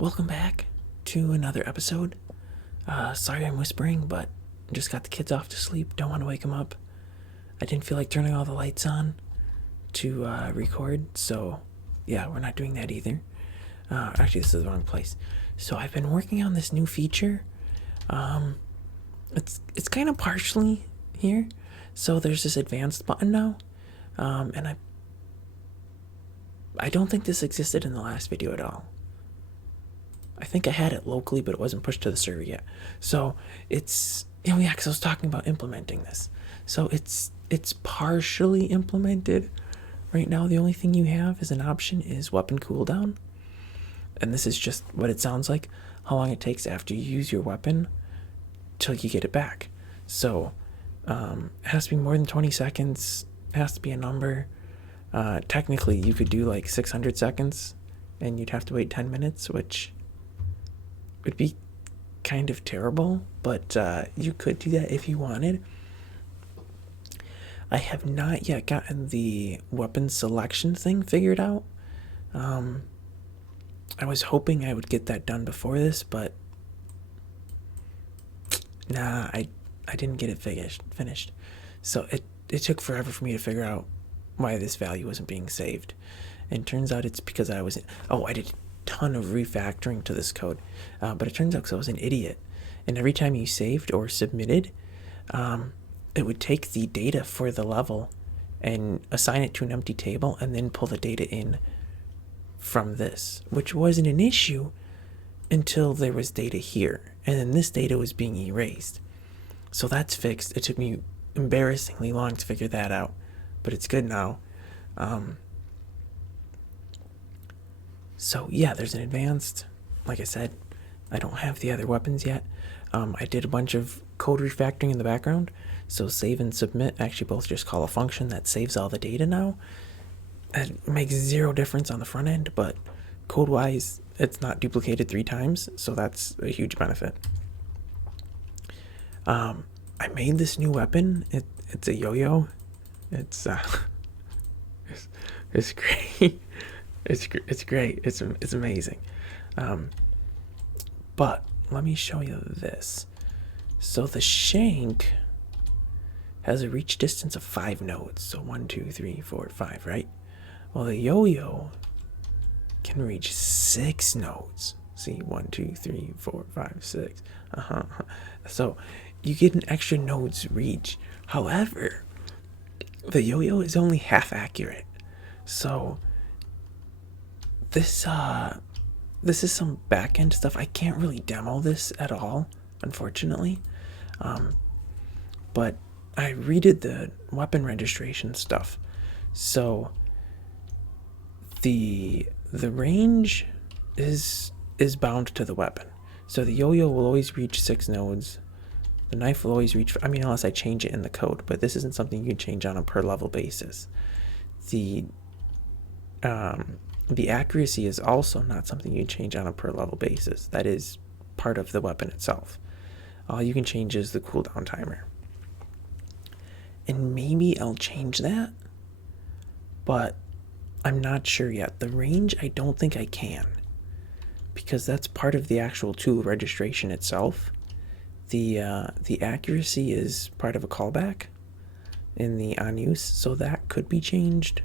Welcome back to another episode. Sorry I'm whispering, but just got the kids off to sleep. Don't want to wake them up. I didn't feel like turning all the lights on to record, so yeah, we're not doing that either. Actually, this is the wrong place. So I've been working on this new feature. It's kind of partially here. So there's this advanced button now, and I don't think this existed in the last video at all. I think I had it locally, but it wasn't pushed to the server yet. So it's because I was talking about implementing this. So it's partially implemented. Right now, the only thing you have as an option is weapon cooldown, and this is just what it sounds like. How long it takes after you use your weapon till you get it back. So it has to be more than 20 seconds. It has to be a number. Technically, you could do like 600 seconds, and you'd have to wait 10 minutes, which would be kind of terrible, but you could do that if you wanted. I have not yet gotten the weapon selection thing figured out. I was hoping I would get that done before this, but nah, I didn't get it finished. So it took forever for me to figure out why this value wasn't being saved. And it turns out it's because I did ton of refactoring to this code, but it turns out because I was an idiot, and every time you saved or submitted, it would take the data for the level and assign it to an empty table and then pull the data in from this, which wasn't an issue until there was data here, and then this data was being erased. So that's fixed. It took me embarrassingly long to figure that out, but it's good now. So yeah, there's an advanced. Like I said, I don't have the other weapons yet. I did a bunch of code refactoring in the background. So save and submit actually both just call a function that saves all the data now. It makes zero difference on the front end, but code-wise, it's not duplicated 3 times, so that's a huge benefit. I made this new weapon. It's a yo-yo. It's great. It's great. It's amazing. But let me show you this. So the shank has a reach distance of 5 nodes. So 1, 2, 3, 4, 5, right? Well, the yo-yo can reach 6 nodes. See, 1, 2, 3, 4, 5, 6. So you get an extra nodes reach. However, the yo-yo is only half accurate. So this is some back-end stuff. I can't really demo this at all, unfortunately. But I redid the weapon registration stuff. So the range is bound to the weapon. So the yo-yo will always reach 6 nodes. The knife will always reach, unless I change it in the code, but this isn't something you can change on a per level basis. The accuracy is also not something you change on a per level basis. That is part of the weapon itself. All you can change is the cooldown timer. And maybe I'll change that, but I'm not sure yet. The range, I don't think I can, because that's part of the actual tool registration itself. The accuracy is part of a callback in the on use, so that could be changed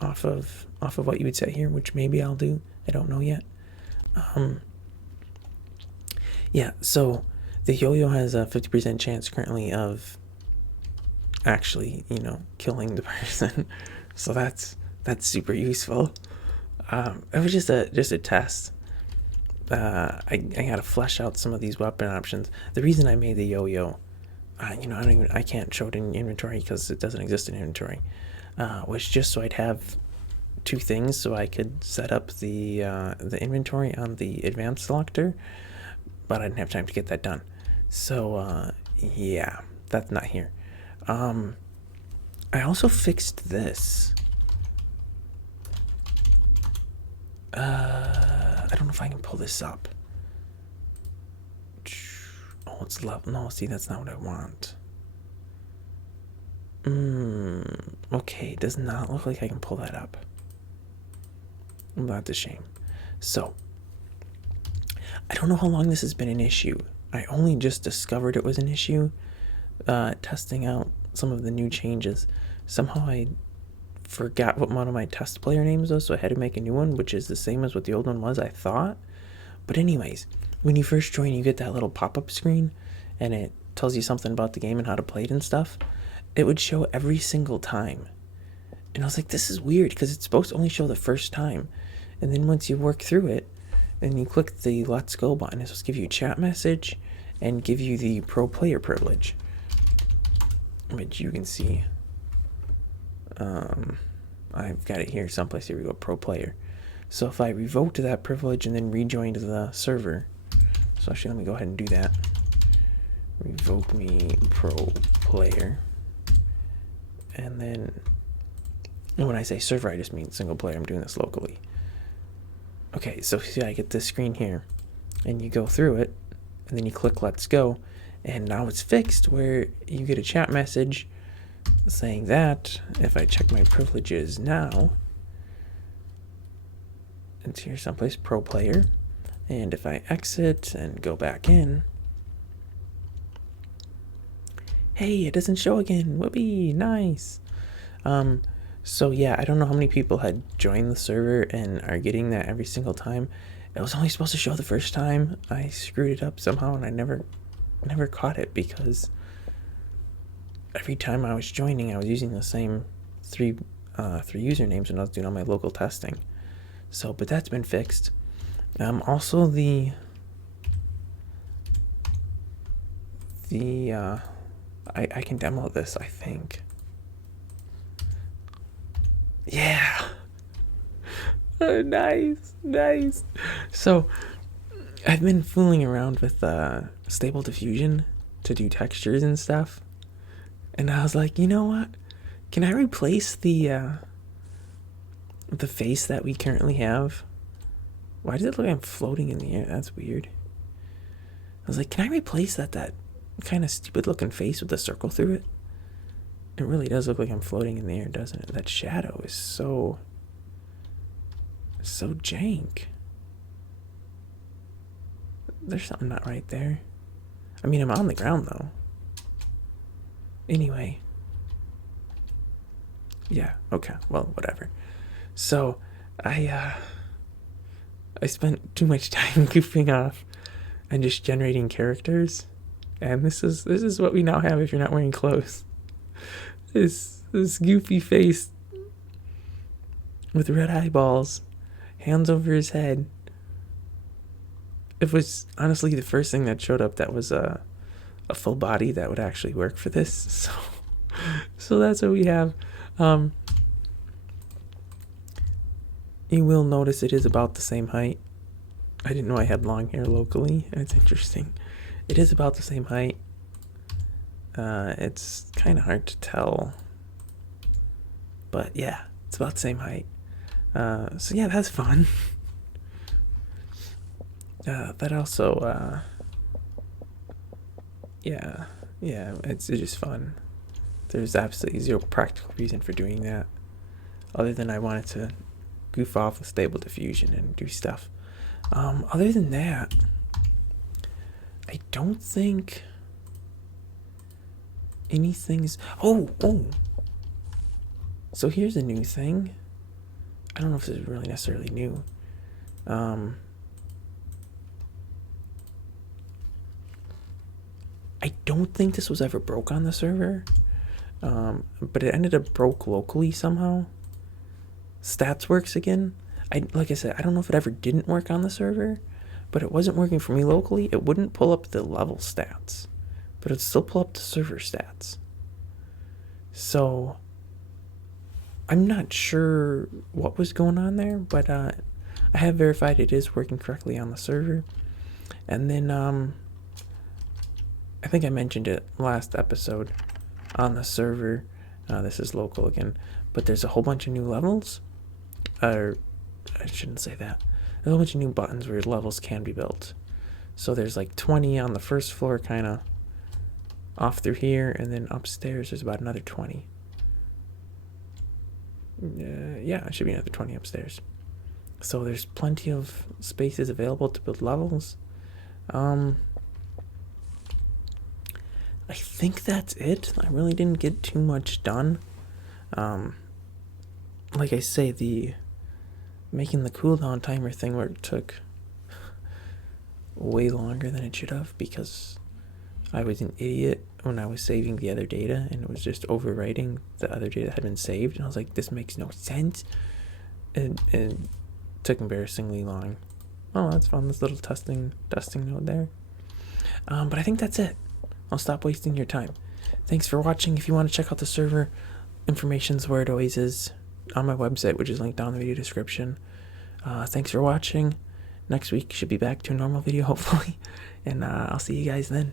off of what you would set here, which maybe I'll do. I don't know yet. Yeah, so the yo-yo has a 50% chance currently of actually, killing the person. So that's super useful. It was just a test. I gotta flesh out some of these weapon options. The reason I made the yo-yo, I can't show it in inventory because it doesn't exist in inventory. Was just so I'd have 2 things, so I could set up the inventory on the advanced selector, but I didn't have time to get that done. So yeah, that's not here. I also fixed this. I don't know if I can pull this up. Oh, it's love. No, see, that's not what I want. Okay, does not look like I can pull that up. Well, that's a shame. So, I don't know how long this has been an issue. I only just discovered it was an issue, testing out some of the new changes. Somehow I forgot what one of my test player names was, so I had to make a new one, which is the same as what the old one was, I thought. But anyways, when you first join, you get that little pop-up screen, and it tells you something about the game and how to play it and stuff. It would show every single time. And I was like, this is weird, because it's supposed to only show the first time. And then once you work through it, and you click the Let's Go button, it's supposed to give you a chat message and give you the pro player privilege, which you can see. I've got it here someplace. Here we go, pro player. So if I revoked that privilege and then rejoined the server, so actually let me go ahead and do that. Revoke me pro player. And then, and when I say server, I just mean single player. I'm doing this locally. Okay, so see, I get this screen here, and you go through it, and then you click Let's Go, and now it's fixed where you get a chat message saying that if I check my privileges now, it's here someplace, pro player, and if I exit and go back in, hey, it doesn't show again. Whoopee, nice. So yeah, I don't know how many people had joined the server and are getting that every single time. It was only supposed to show the first time. I screwed it up somehow, and I never caught it, because every time I was joining, I was using the same three usernames when I was doing all my local testing. So, but that's been fixed. Also I can demo this, I think. Yeah. Nice. So, I've been fooling around with Stable Diffusion to do textures and stuff. And I was like, you know what? Can I replace the face that we currently have? Why does it look like I'm floating in the air? That's weird. I was like, can I replace that kind of stupid looking face with a circle through it? It really does look like I'm floating in the air, doesn't it? That shadow is so jank. There's something not right there. I mean, I'm on the ground though. Anyway. Yeah, okay, well, whatever. So, I spent too much time goofing off and just generating characters. And this is what we now have if you're not wearing clothes. This goofy face with red eyeballs, hands over his head. It was honestly the first thing that showed up that was a full body that would actually work for this. So that's what we have. You will notice it is about the same height. I didn't know I had long hair locally. It's interesting. It is about the same height. It's kind of hard to tell, but yeah, it's about the same height. So yeah, that's fun. That also, yeah, it's just fun. There's absolutely zero practical reason for doing that, other than I wanted to goof off with Stable Diffusion and do stuff. Other than that, I don't think anything's... Oh! So here's a new thing. I don't know if this is really necessarily new. I don't think this was ever broke on the server, but it ended up broke locally somehow. Stats works again. Like I said, I don't know if it ever didn't work on the server, but it wasn't working for me locally. It wouldn't pull up the level stats, but it'd still pull up the server stats. So I'm not sure what was going on there, but I have verified it is working correctly on the server. And then I think I mentioned it last episode on the server. This is local again, but there's a whole bunch of new levels. Or I shouldn't say that. There's a whole bunch of new buttons where levels can be built. So there's like 20 on the first floor, kind of off through here, and then upstairs there's about another 20. Yeah, it should be another 20 upstairs. So there's plenty of spaces available to build levels. I think that's it. I really didn't get too much done. Like I say, the making the cooldown timer thing where it took way longer than it should have because I was an idiot when I was saving the other data and it was just overwriting the other data that had been saved, and I was like, this makes no sense. And it took embarrassingly long. Oh, that's fun, this little dusting node there. But I think that's it. I'll stop wasting your time. Thanks for watching. If you want to check out the server, information's where it always is on my website, which is linked down in the video description. Thanks for watching. Next week should be back to a normal video, hopefully. And I'll see you guys then.